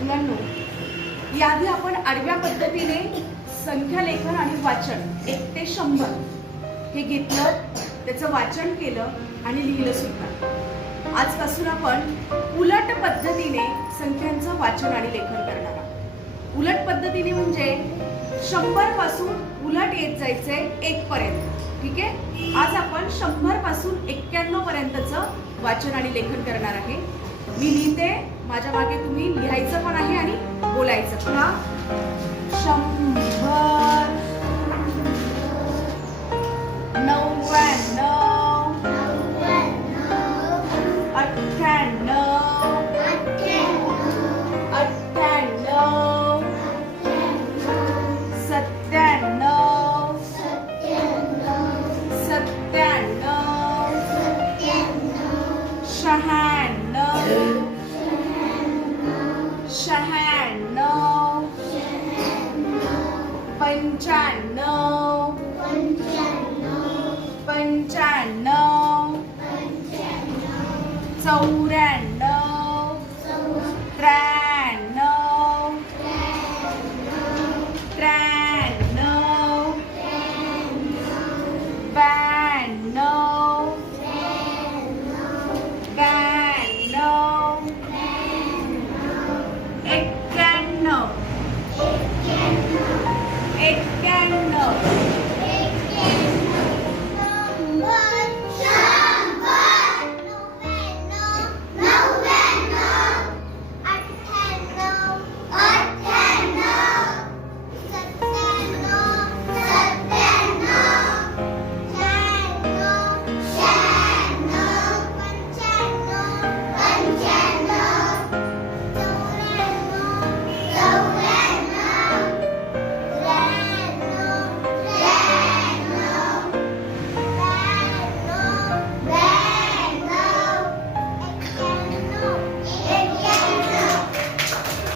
मुलांनो याआधी आपण आडव्या पद्धतीने संख्या लेखन आणि वाचन एक ते शंभर हे घेतलं त्याचं वाचन केलं आणि लिहिलं सुद्धा. आजपासून आपण उलट पद्धतीने संख्यांचं वाचन आणि लेखन करणार आहोत. उलट पद्धतीने म्हणजे शंभरपासून उलट येत जायचंय एक पर्यंत ठीक आहे? आज आपण शंभरपासून एक्क्याण्णव पर्यंतचं वाचन आणि लेखन करणार आहे. मी लिहिते माझ्या मागे तुम्ही लिहायचं lại giật nó. Sông bơi no one no I can know I can know sit down no sit down no Shahan no शहाण्णव पंच्याण्णव पंच्याण्णव चौऱ्याण्णव 了。